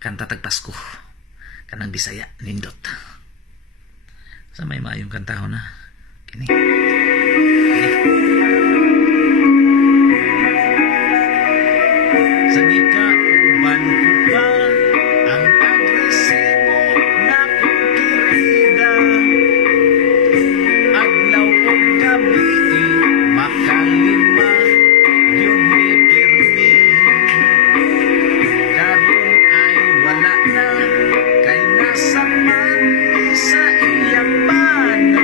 kanta tag Pasko kanang Bisaya nindot sa may maayong kantahon na kini. Sa gikauban ko pa ang agresibo na kong kirida, adlaw o gabi makalima yun ni pirmi, karon ay wala na kay nasa man sa iyang bana,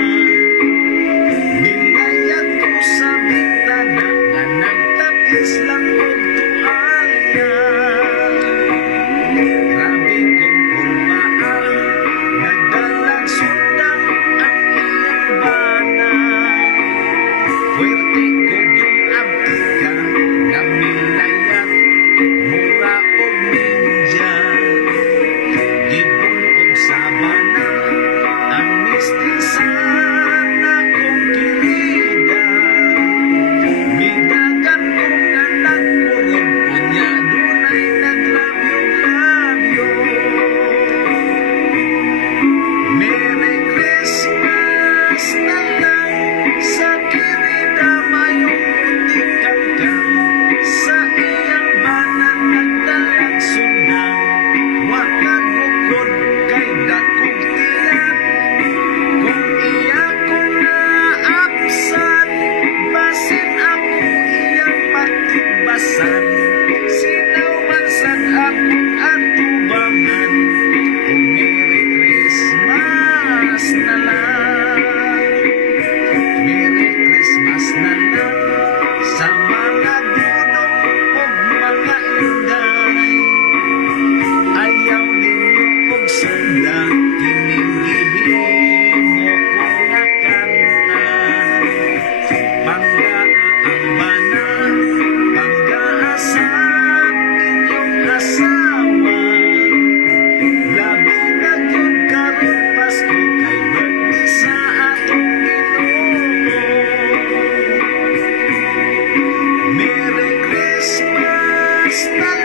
nilayag ko sa bintana nga nagtapis lang og tuwalya. Grabe kong kulbaa, nagdalag sundang ang iyang bana, puwerte ko yung abtika nga milayag mura og ninja, gibon og sabana ang mistisan akong kirida, midagan ko nga nagkurog unya dunay naglabyo-labyo. Merry Christmas na lang sa kirida, mayong utikang sa iyang banan nagdalag sundang, wakag bukod kay dakong tiyan, kung iya ko naapsan, basin ako iyang patibasan, sinawan sad akong atubangan, kung Merry Christmas na lang. Merry Christmas na lang sa mga dudong o mga inday, ayaw ninyo og sunda kining gihimo ko nga kanta. Panggaa ang bana, panggaa sa inyong asawa, labi na yun karon Pasko kay birthday sa atong Ginoo. Merry Christmas na